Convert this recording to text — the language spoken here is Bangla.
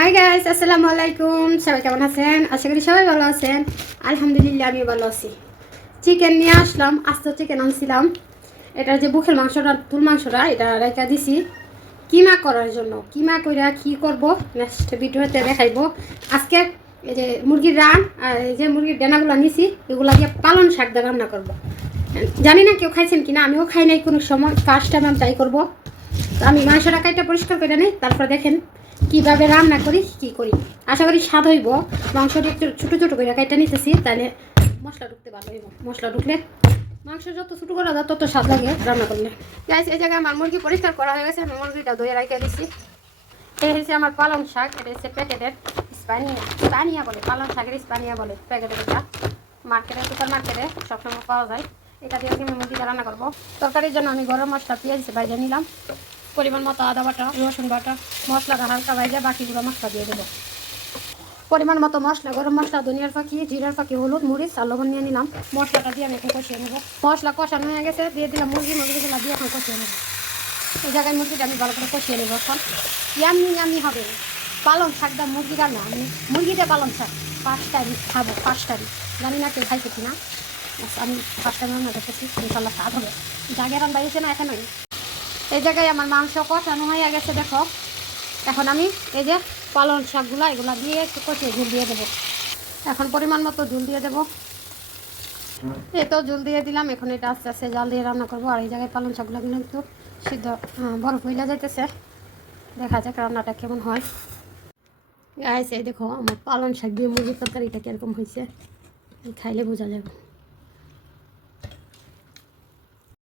হাই গাইস, আসসালামু আলাইকুম। সবাই কেমন আছেন? আশা করি সবাই ভালো আছেন। আলহামদুলিল্লাহ আমি ভালো আছি। চিকেন নিয়ে আসলাম, আস্ত চিকেন আনছিলাম। এটা যে বুকের মাংসটা, তুল মাংসটা, এটা রেখা দিছি কিমা করার জন্য। কিমা কইরা কি করব নেক্সট ভিডিওতে দেখাইবো। আজকে এই যে মুরগির রান আর এই যে মুরগির ডানাগুলো নিছি, এগুলা দিয়ে পালন শাক দিয়ে রান্না করব। জানি না কেউ খাইছেন কিনা, আমিও খাই নাই কোনো সময়, ফার্স্ট টাইম আমি ট্রাই করবো। তো আমি মাংসটা কাইটা পরিষ্কার করে নিই, তারপর দেখেন কীভাবে রান্না করি কী করি। আশা করি স্বাদ হইব। মাংসটা একটু ছোটো ছোটো করে কাইটা নিতেছি, তাহলে মশলা ঢুকতে ভালো হইব। মশলা ঢুকলে মাংস যত ছোটো করা যায় তত স্বাদ লাগে রান্না করলে। গাইস, এই জায়গায় আমার মুরগি পরিষ্কার করা হয়ে গেছে। আমি মুরগিটা ধুয়ে রাখতে দিচ্ছি। এই হচ্ছে আমার পালং শাক। এটা হচ্ছে প্যাকেটের স্পানিয়া বলে, পালং শাকের স্পানিয়া বলে প্যাকেটের। এটা মার্কেটে, সুপার মার্কেটে সবসময় পাওয়া যায়। এটা দিয়ে আমি মুরগিটা রান্না করবো। তরকারির জন্য আমি গরম মশলা পেঁয়াজ বাইরে নিলাম, পরিমাণ মতো আদা বাটা, রসুন বাটা, মশলাটা হালকা বাইরে বাকিগুলো মশলা দিয়ে দেবো। পরিমাণ মতো মশলা, গরম মশলা, ধনিয়ার ফাঁকি, জিরার ফাঁকি, হলুদ, মরিচ আর লবণ নিয়ে নিলাম। মশলাটা দিয়ে আমি একটু কষিয়ে নেবো। মশলা কষানো হয়ে গেছে, দিয়ে দিলাম মুরগিগুলো দিয়ে এখন কষিয়ে নেবো। এই জায়গায় মুরগিটা আমি ভালো করে কষিয়ে নেবো। এখন ইয়ামি হবে পালং শাকটা। মুরগি রান্না আমি মুরগিতে পালং শাক ফার্স্ট টাইম খাবো, ফার্স্ট টাইম। জানি না কেউ খাইছে কিনা, আমি ফার্স্ট টাইম রান্না করতেছি। ইনশাল্লাহ স্বাদ হবে। জাগে রান্না বাইরেছে না এখনই। এই জায়গায় আমার মাংস কষানো হয়ে গেছে দেখো। এখন আমি এই যে পালং শাকগুলো এগুলো দিয়ে একটু কষিয়ে ঝুল দিয়ে দেবো। এখন পরিমাণ মতো ঝুল দিয়ে দেবো। এই তো ঝুল দিয়ে দিলাম। এখন এটা আস্তে আস্তে জাল দিয়ে রান্না করবো। আর এই জায়গায় পালং শাকগুলো কিন্তু সিদ্ধ বরফ হইলে যাইতেছে। দেখা যাক রান্নাটা কেমন হয়। গাইস, এই দেখো আমার পালং শাক দিয়ে মুরগির তরকারিটা কীরকম হয়েছে, খাইলে বোঝা যাবে।